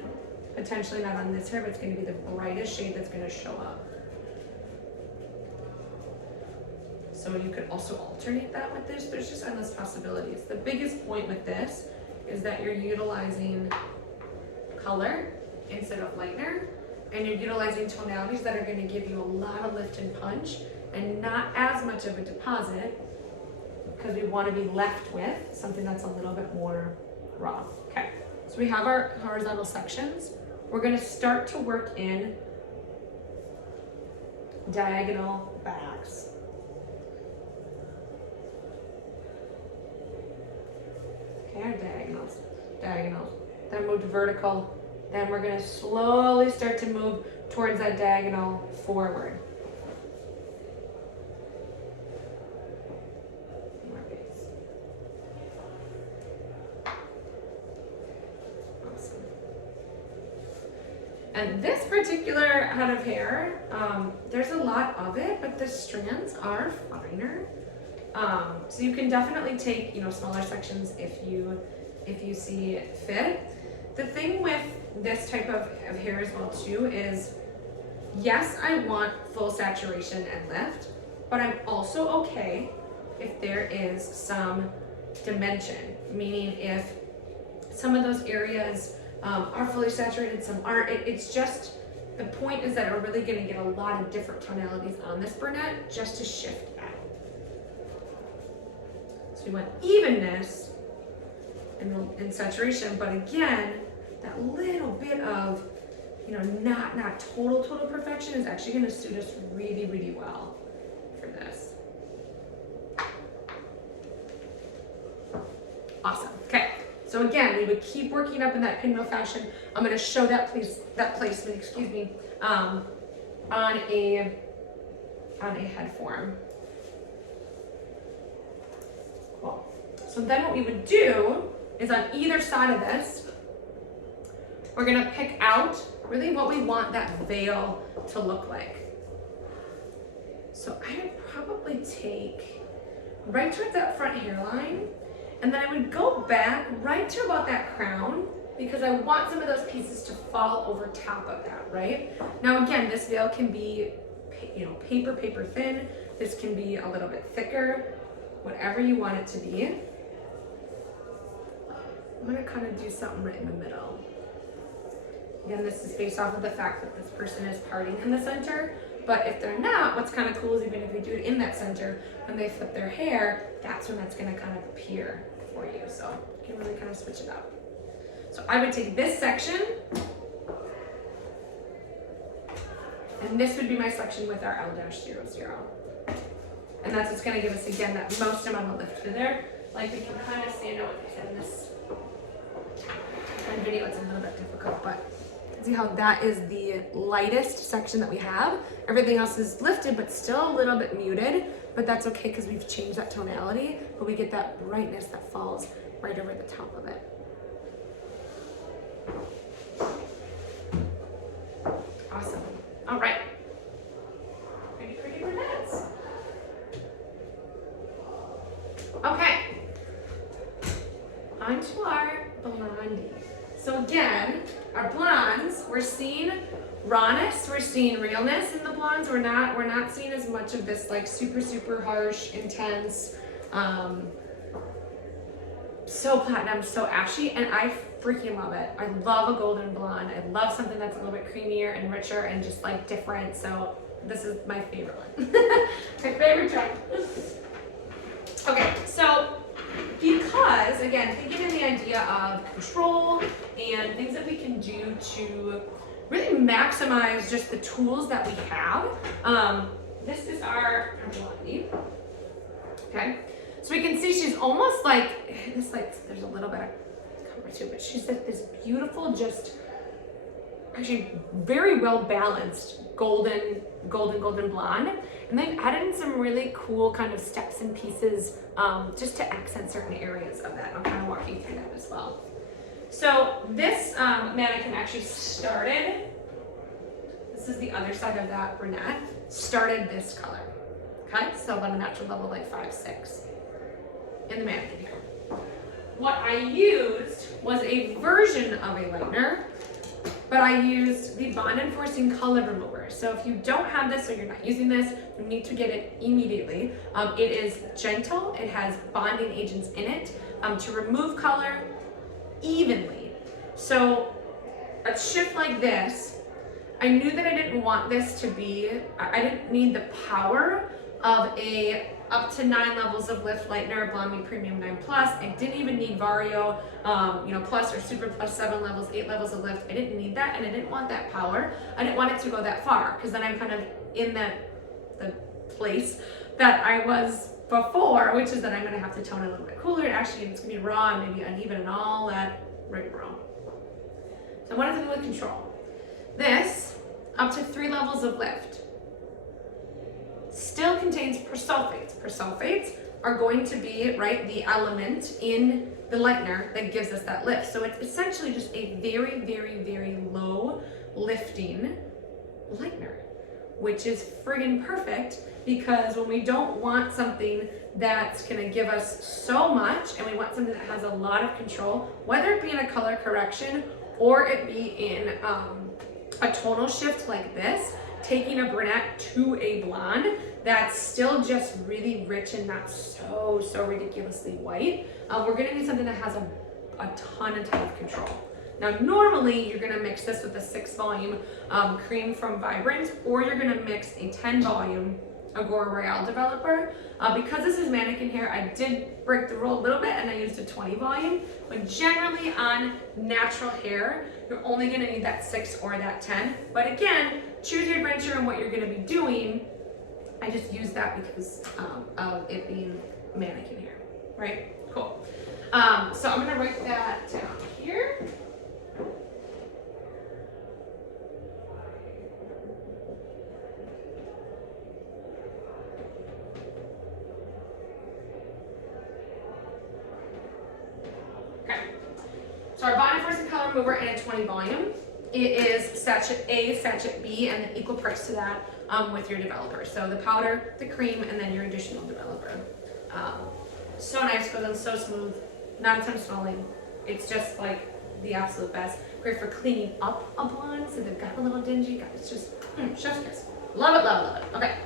potentially not on this hair, but it's gonna be the brightest shade that's gonna show up. So you could also alternate that with this. There's just endless possibilities. The biggest point with this is that you're utilizing color instead of lightener, and you're utilizing tonalities that are going to give you a lot of lift and punch and not as much of a deposit, because we want to be left with something that's a little bit more raw. Okay, so we have our horizontal sections. We're going to start to work in diagonal backs. Okay, our diagonals. Then moved vertical. Then we're gonna slowly start to move towards that diagonal forward. More base. Awesome. And this particular head of hair, there's a lot of it, but the strands are finer. So you can definitely take, smaller sections if you see fit. The thing with this type of hair as well too is, yes, I want full saturation and lift, but I'm also okay if there is some dimension, meaning if some of those areas are fully saturated, some aren't. It's just, the point is that we're really gonna get a lot of different tonalities on this brunette just to shift that. So we want evenness and saturation, but again, that little bit of, not total perfection is actually gonna suit us really, really well for this. Awesome, okay. So again, we would keep working up in that pinwheel fashion. I'm gonna show that placement, on a head form. Cool. So then what we would do is on either side of this, we're gonna pick out really what we want that veil to look like. So I would probably take right towards that front hairline, and then I would go back right to about that crown, because I want some of those pieces to fall over top of that, right? Now again, this veil can be, paper thin. This can be a little bit thicker, whatever you want it to be. I'm gonna kind of do something right in the middle. Again, this is based off of the fact that this person is parting in the center, but if they're not, what's kind of cool is even if we do it in that center, when they flip their hair, that's when that's gonna kind of appear for you. So you can really kind of switch it up. So I would take this section, and this would be my section with our L-00. And that's what's gonna give us, again, that most amount of lift through there. Like we can kind of stand out in this video, it's a little bit difficult, but see how that is the lightest section that we have. Everything else is lifted, but still a little bit muted, but that's okay because we've changed that tonality, but we get that brightness that falls right over the top of it. Awesome. All right. Pretty brunettes. Okay. On to our blondie. So again, our blondes, we're seeing rawness, we're seeing realness in the blondes. We're not seeing as much of this like super harsh, intense, so platinum, so ashy, and I freaking love it. I love a golden blonde. I love something that's a little bit creamier and richer and just like different. So this is my favorite one. My favorite trend. Okay, so because, again, thinking in the idea of control and things that we can do to really maximize just the tools that we have, this is our blondie. Okay, so we can see she's almost like this, like there's a little bit of cover too, but she's like this beautiful, just actually very well balanced golden blonde, and they've added in some really cool kind of steps and pieces just to accent certain areas of that. I'll kind of walk you through that as well. So this mannequin actually started, this is the other side of that brunette, started this color. Okay, so about a natural level like 5-6 in the mannequin here. What I used was a version of a lightener, but I used the bond enforcing color remover. So if you don't have this or you're not using this, you need to get it immediately. It is gentle, it has bonding agents in it to remove color evenly. So a shift like this, I knew that I didn't want this to be, I didn't need the power of a up to 9 levels of lift lightener, Blonde Me Premium 9 Plus. I didn't even need Vario, Plus or Super Plus 7 levels, 8 levels of lift. I didn't need that, and I didn't want that power. I didn't want it to go that far, because then I'm kind of in the place that I was before, which is that I'm gonna have to tone it a little bit cooler. Actually, it's gonna be raw and maybe uneven and all that rigmarole. So I wanted to do with control. This, up to 3 levels of lift, still contains persulfates. Persulfates are going to be, right, the element in the lightener that gives us that lift. So it's essentially just a very, very, very low lifting lightener, which is friggin' perfect, because when we don't want something that's gonna give us so much and we want something that has a lot of control, whether it be in a color correction or it be in a tonal shift like this, taking a brunette to a blonde that's still just really rich and not so ridiculously white, we're gonna need something that has a ton of control. Now, normally you're gonna mix this with a 6 volume cream from Vibrant, or you're gonna mix a 10 volume Agora Royale developer. Because this is mannequin hair, I did break the rule a little bit and I used a 20 volume, but generally on natural hair, you're only gonna need that 6 or that 10. But again, choose your adventure and what you're gonna be doing. I just use that because of it being mannequin hair, right? Cool. So I'm gonna write that down here. So our bond enforcing color remover in a 20 volume. It is sachet A, sachet B, and then equal parts to that with your developer. So the powder, the cream, and then your additional developer. So nice, goes on so smooth, not a ton of swelling. It's just like the absolute best. Great for cleaning up a blonde, so they've got a little dingy. It's just chef's kiss. Love it, love it, love it. Okay.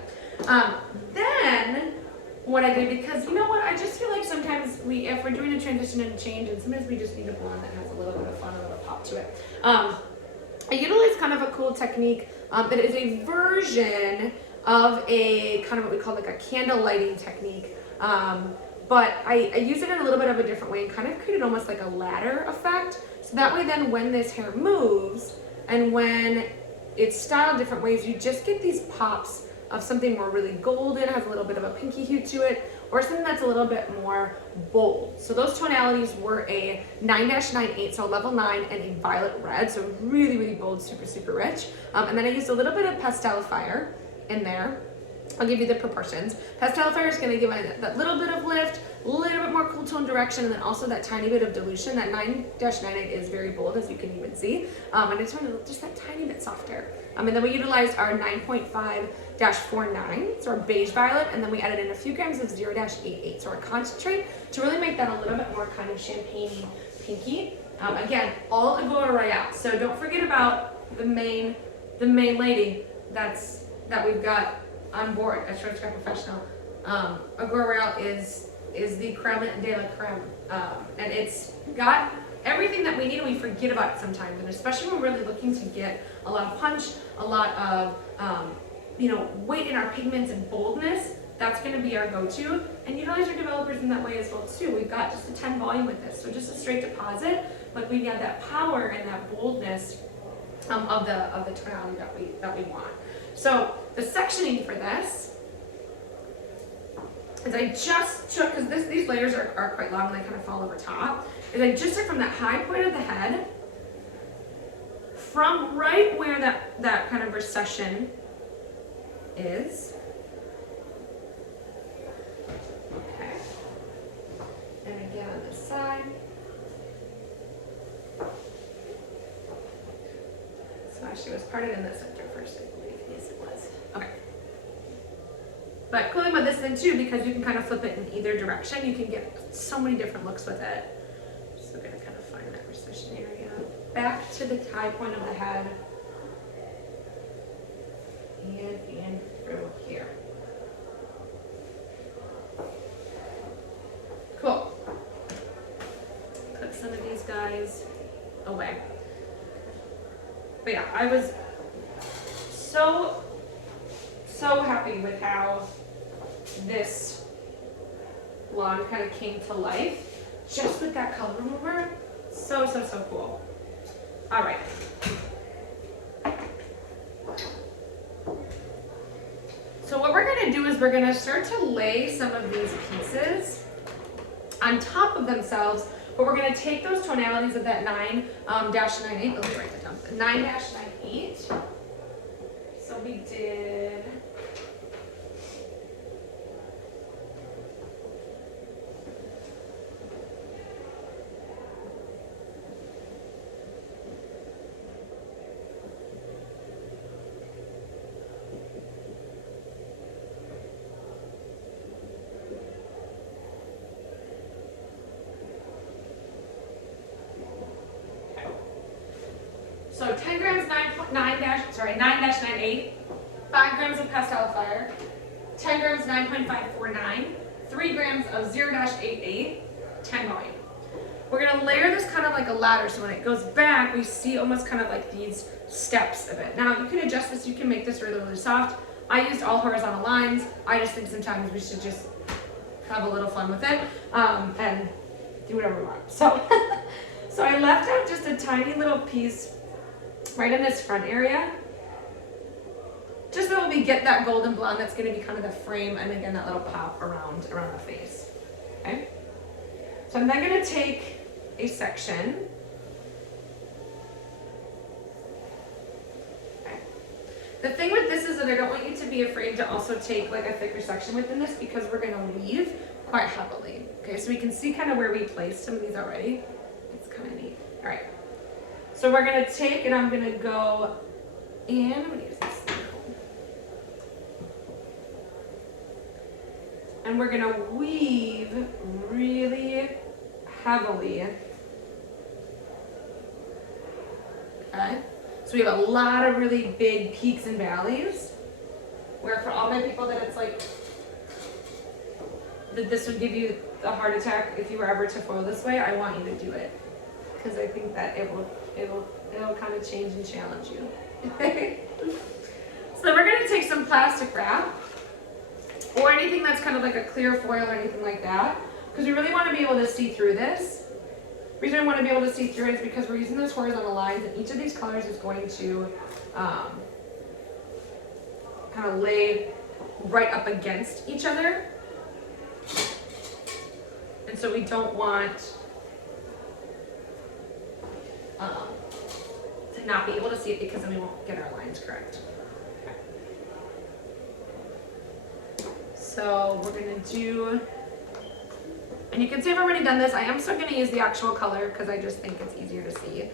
Then what I do, because you know what, I just feel like sometimes if we're doing a transition and a change, and sometimes we just need a blonde that has a little bit of fun, a little pop to it. I utilize kind of a cool technique that is a version of a kind of what we call like a candle lighting technique. But I use it in a little bit of a different way and kind of created almost like a ladder effect. So that way then when this hair moves and when it's styled different ways, you just get these pops of something more really golden, has a little bit of a pinky hue to it, or something that's a little bit more bold. So those tonalities were a 9-98, so level 9, and a violet red, so really, really bold, super rich. And then I used a little bit of Pastelifier in there. I'll give you the proportions. Pastelifier is gonna give it that little bit of lift, a little bit more cool tone direction, and then also that tiny bit of dilution. That 9-98 is very bold, as you can even see. And I just wanted just that tiny bit softer. And then we utilized our 9.5-49, so our beige violet, and then we added in a few grams of 0-88, so our concentrate, to really make that a little bit more kind of champagne pinky. Again, all Agora Royale. So don't forget about the main lady that we've got on board at Short Skirt Professional. Agora Royale is the creme de la creme, and it's got everything that we need, and we forget about it sometimes, and especially when we're really looking to get a lot of punch, a lot of weight in our pigments and boldness. that's going to be our go-to, and utilize your developers in that way as well too. We've got just a 10 volume with this, so just a straight deposit, but we have that power and that boldness of the tonality that we want. So the sectioning for this is I just took, because these layers are quite long and they kind of fall over top, is I just took from that high point of the head, from right where that kind of recession is. Okay. And again on this side. So actually it was parted in the center first, I believe. Yes, it was. Okay. But cool thing about this thing too, because you can kind of flip it in either direction, you can get so many different looks with it. So we're gonna kind of find that recession area. Back to the high point of the head. And through here. Cool. Put some of these guys away. But yeah, I was so happy with how this lawn kind of came to life just with that color remover. So cool. All right. So what we're gonna do is we're gonna start to lay some of these pieces on top of themselves, but we're gonna take those tonalities of that 9-98, let me write that down, 9-98. So we did, so 10 grams 9-98, 5 grams of pastel fire, 10 grams 9.549, 3 grams of 0-88, 10 volume. We're gonna layer this kind of like a ladder, so when it goes back, we see almost kind of like these steps of it. Now you can adjust this, you can make this really soft. I used all horizontal lines. I just think sometimes we should just have a little fun with it and do whatever we want. So, so I left out just a tiny little piece right in this front area, just so we get that golden blonde that's going to be kind of the frame, and again that little pop around the face. Okay, so I'm then going to take a section. Okay. The thing with this is that I don't want you to be afraid to also take like a thicker section within this, because we're going to weave quite heavily. Okay, so we can see kind of where we placed some of these already. It's kind of neat. All right. So we're gonna take, and I'm gonna go in, I'm gonna use this. And we're gonna weave really heavily. Okay? So we have a lot of really big peaks and valleys, where for all my people that it's like, that this would give you a heart attack if you were ever to foil this way, I want you to do it. Because I think that it'll kind of change and challenge you. So we're gonna take some plastic wrap or anything that's kind of like a clear foil or anything like that, because we really want to be able to see through this. The reason I want to be able to see through it is because we're using those horizontal lines, and each of these colors is going to kind of lay right up against each other. And so we don't want to not be able to see it, because then we won't get our lines correct. Okay. So we're gonna do, and you can see I've already done this. I am still gonna use the actual color because I just think it's easier to see.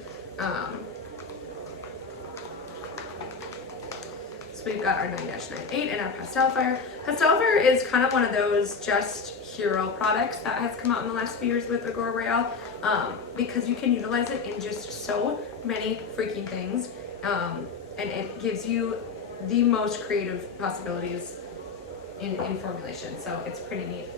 So we've got our 9-98 and our pastel fire. Pastel fire is kind of one of those just hero products that has come out in the last few years with the Aurora Boreal, because you can utilize it in just so many freaking things, and it gives you the most creative possibilities in formulation, so it's pretty neat.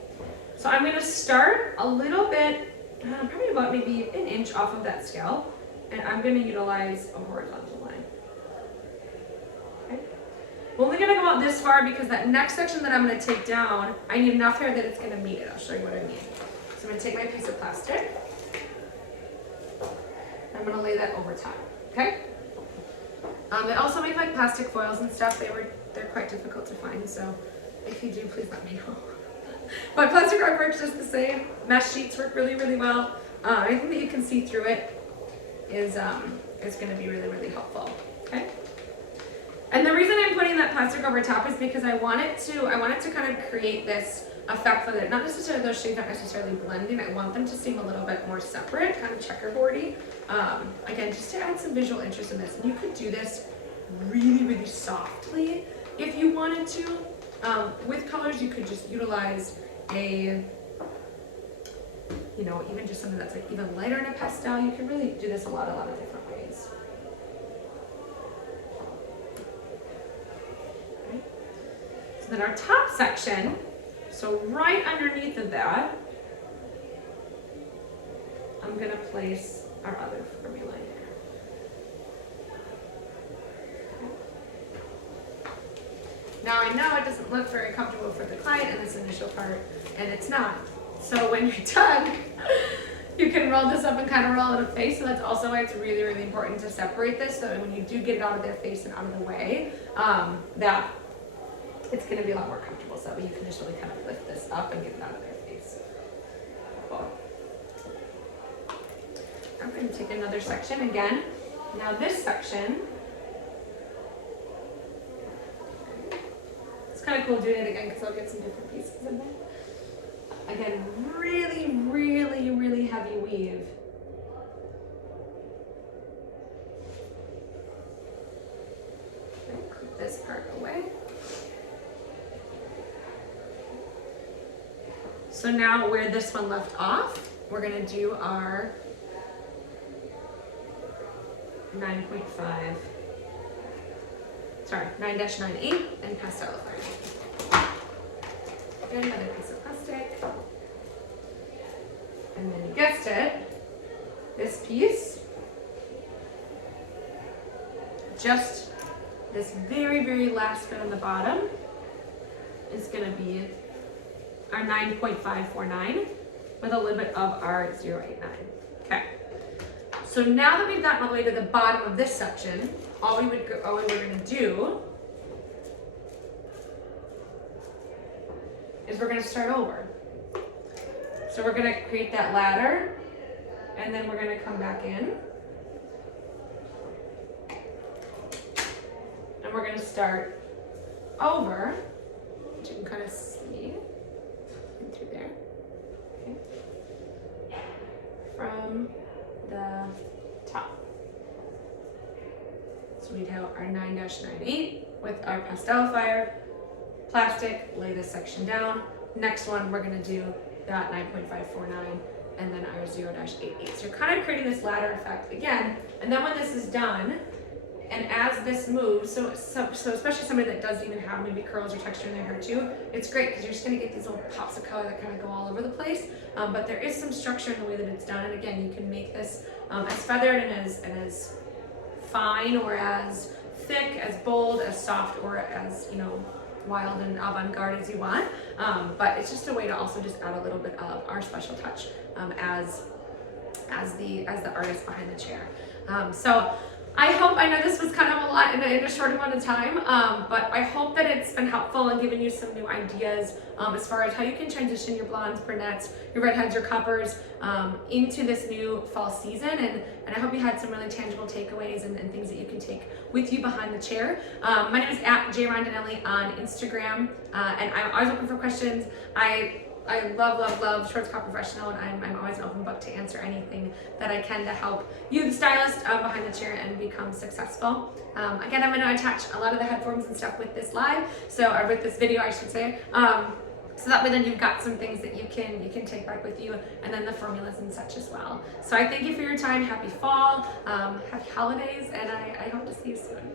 So I'm going to start a little bit, probably about maybe an inch off of that scale, and I'm going to utilize a horizontal line. Okay. We're only gonna go out this far because that next section that I'm gonna take down, I need enough hair that it's gonna meet it. I'll show you what I mean. So I'm gonna take my piece of plastic. I'm gonna lay that over top, okay? They also make like plastic foils and stuff. They're quite difficult to find, so if you do, please let me know. But plastic rug works just the same. Mesh sheets work really, really well. Anything that you can see through it is gonna be really, really helpful, okay? And the reason I'm putting that plastic over top is because I want it to kind of create this effect with it. Not necessarily those shades aren't necessarily blending. I want them to seem a little bit more separate, kind of checkerboardy. Again, just to add some visual interest in this. And you could do this really, really softly if you wanted to. With colors, you could just utilize a, even just something that's like even lighter in a pastel. You can really do this a lot of different ways. Okay. So then our top section, so right underneath of that, I'm gonna place our other formula here. Now I know it doesn't look very comfortable for the client in this initial part, and it's not. So when you're done, you can roll this up and kind of roll it a face. So that's also why it's really, really important to separate this, so that when you do get it out of their face and out of the way, that it's going to be a lot more comfortable. So you can just really kind of lift this up and get it out of their face. Cool. I'm going to take another section again. Now this section, it's kind of cool doing it again because I'll get some different pieces in there. Again, really, really, really heavy weave. Put this part away. So now where this one left off, we're going to do our 9.5. Sorry, 9-98 and pastel fire. And another piece of plastic. And then you guessed it, this piece, just this very, very last bit on the bottom is going to be our 9.549 with a little bit of our 089. Okay. So now that we've gotten all the way to the bottom of this section, all we were going to do is we're going to start over. So we're going to create that ladder, and then we're going to come back in. And we're going to start over, which you can kind of see in through there. Okay. From the top. So we'd have our 9-98 with our pastel fire, plastic, lay this section down. Next one, we're going to do that 9.549 and then our 0-88. So you're kind of creating this ladder effect again. And then when this is done, and as this moves, so especially somebody that doesn't even have maybe curls or texture in their hair too, it's great because you're just going to get these little pops of color that kind of go all over the place. But there is some structure in the way that it's done. And again, you can make this as feathered and as fine or as thick, as bold, as soft, or as, wild and avant-garde as you want. But it's just a way to also just add a little bit of our special touch as the artist behind the chair. So I know this was kind of a lot in a short amount of time, but I hope that it's been helpful and given you some new ideas as far as how you can transition your blondes, brunettes, your redheads, your coppers into this new fall season. And I hope you had some really tangible takeaways and things that you can take with you behind the chair. My name is @Rondinelli on Instagram, and I'm always open for questions. I love Shorts Cop Professional, and I'm always an open book to answer anything that I can to help you, the stylist, behind the chair and become successful. Again, I'm going to attach a lot of the head forms and stuff with this live, or with this video, I should say. So that way then you've got some things that you can take back with you, and then the formulas and such as well. So I thank you for your time. Happy fall, happy holidays, and I hope to see you soon.